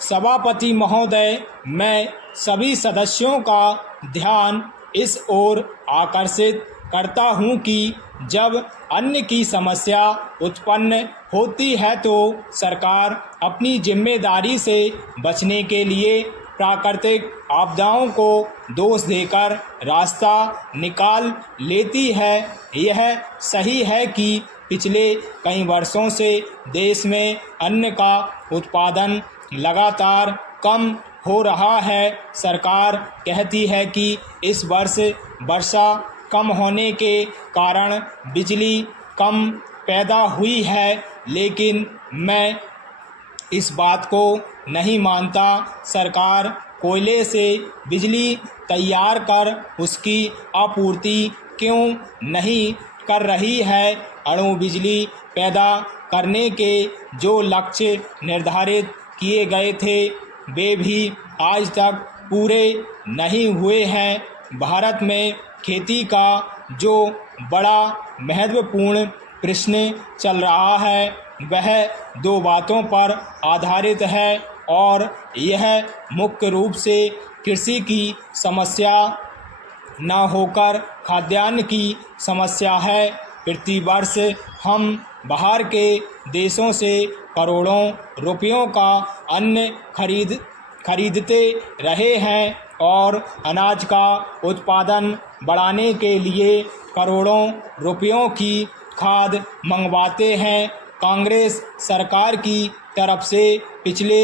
सभापति महोदय, मैं सभी सदस्यों का ध्यान इस ओर आकर्षित करता हूं कि जब अन्न की समस्या उत्पन्न होती है तो सरकार अपनी जिम्मेदारी से बचने के लिए प्राकृतिक आपदाओं को दोष देकर रास्ता निकाल लेती है। यह सही है कि पिछले कई वर्षों से देश में अन्न का उत्पादन लगातार कम हो रहा है। सरकार कहती है कि इस वर्ष वर्षा कम होने के कारण बिजली कम पैदा हुई है, लेकिन मैं इस बात को नहीं मानता। सरकार कोयले से बिजली तैयार कर उसकी आपूर्ति क्यों नहीं कर रही है? अणु बिजली पैदा करने के जो लक्ष्य निर्धारित किए गए थे वे भी आज तक पूरे नहीं हुए हैं। भारत में खेती का जो बड़ा महत्वपूर्ण प्रश्न चल रहा है वह दो बातों पर आधारित है और यह मुख्य रूप से कृषि की समस्या न होकर खाद्यान्न की समस्या है। प्रतिवर्ष हम बाहर के देशों से करोड़ों रुपयों का अन्न खरीदते रहे हैं और अनाज का उत्पादन बढ़ाने के लिए करोड़ों रुपयों की खाद मंगवाते हैं। कांग्रेस सरकार की तरफ से पिछले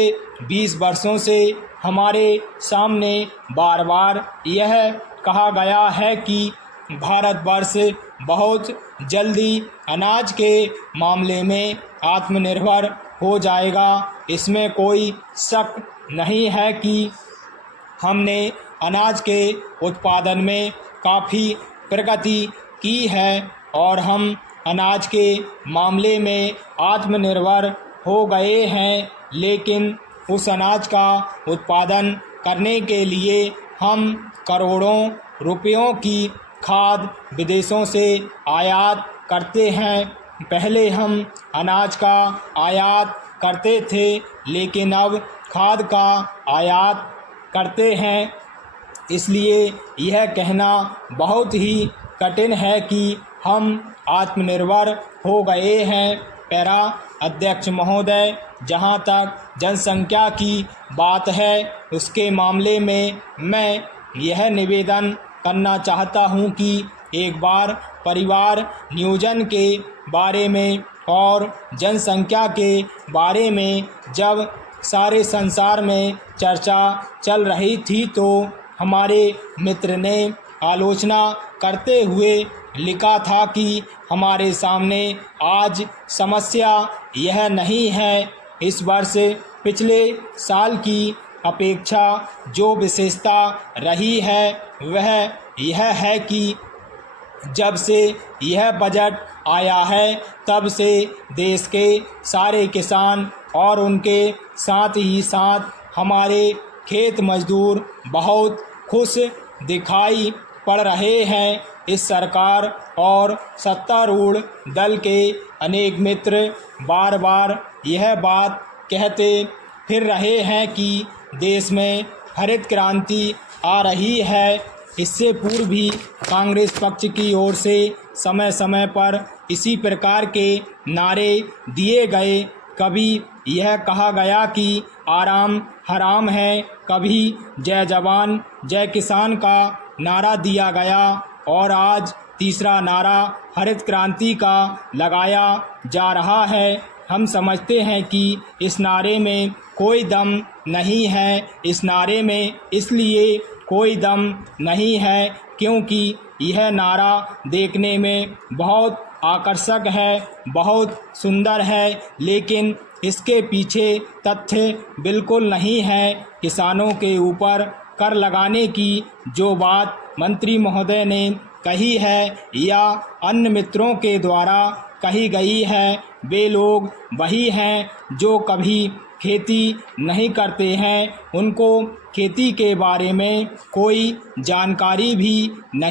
20 वर्षों से हमारे सामने बार बार यह कहा गया है कि भारतवर्ष बहुत जल्दी अनाज के मामले में आत्मनिर्भर हो जाएगा। इसमें कोई शक नहीं है कि हमने अनाज के उत्पादन में काफ़ी प्रगति की है और हम अनाज के मामले में आत्मनिर्भर हो गए हैं, लेकिन उस अनाज का उत्पादन करने के लिए हम करोड़ों रुपयों की खाद विदेशों से आयात करते हैं। पहले हम अनाज का आयात करते थे, लेकिन अब खाद का आयात करते हैं। इसलिए यह कहना बहुत ही कठिन है कि हम आत्मनिर्भर हो गए हैं। पैरा अध्यक्ष महोदय, जहां तक जनसंख्या की बात है उसके मामले में मैं यह निवेदन करना चाहता हूं कि एक बार परिवार नियोजन के बारे में और जनसंख्या के बारे में जब सारे संसार में चर्चा चल रही थी तो हमारे मित्र ने आलोचना करते हुए लिखा था कि हमारे सामने आज समस्या यह नहीं है। इस वर्ष पिछले साल की अपेक्षा जो विशेषता रही है वह यह है कि जब से यह बजट आया है तब से देश के सारे किसान और उनके साथ ही साथ हमारे खेत मजदूर बहुत खुश दिखाई पड़ रहे हैं। इस सरकार और सत्तारूढ़ दल के अनेक मित्र बार बार यह बात कहते फिर रहे हैं कि देश में हरित क्रांति आ रही है। इससे पूर्व भी कांग्रेस पक्ष की ओर से समय समय पर इसी प्रकार के नारे दिए गए। कभी यह कहा गया कि आराम हराम है, कभी जय जवान जय किसान का नारा दिया गया और आज तीसरा नारा हरित क्रांति का लगाया जा रहा है। हम समझते हैं कि इस नारे में कोई दम नहीं है। इस नारे में इसलिए कोई दम नहीं है क्योंकि यह नारा देखने में बहुत आकर्षक है, बहुत सुंदर है, लेकिन इसके पीछे तथ्य बिल्कुल नहीं है। किसानों के ऊपर कर लगाने की जो बात मंत्री महोदय ने कही है या अन्य मित्रों के द्वारा कही गई है वे लोग वही हैं जो कभी खेती नहीं करते हैं। उनको खेती के बारे में कोई जानकारी भी नहीं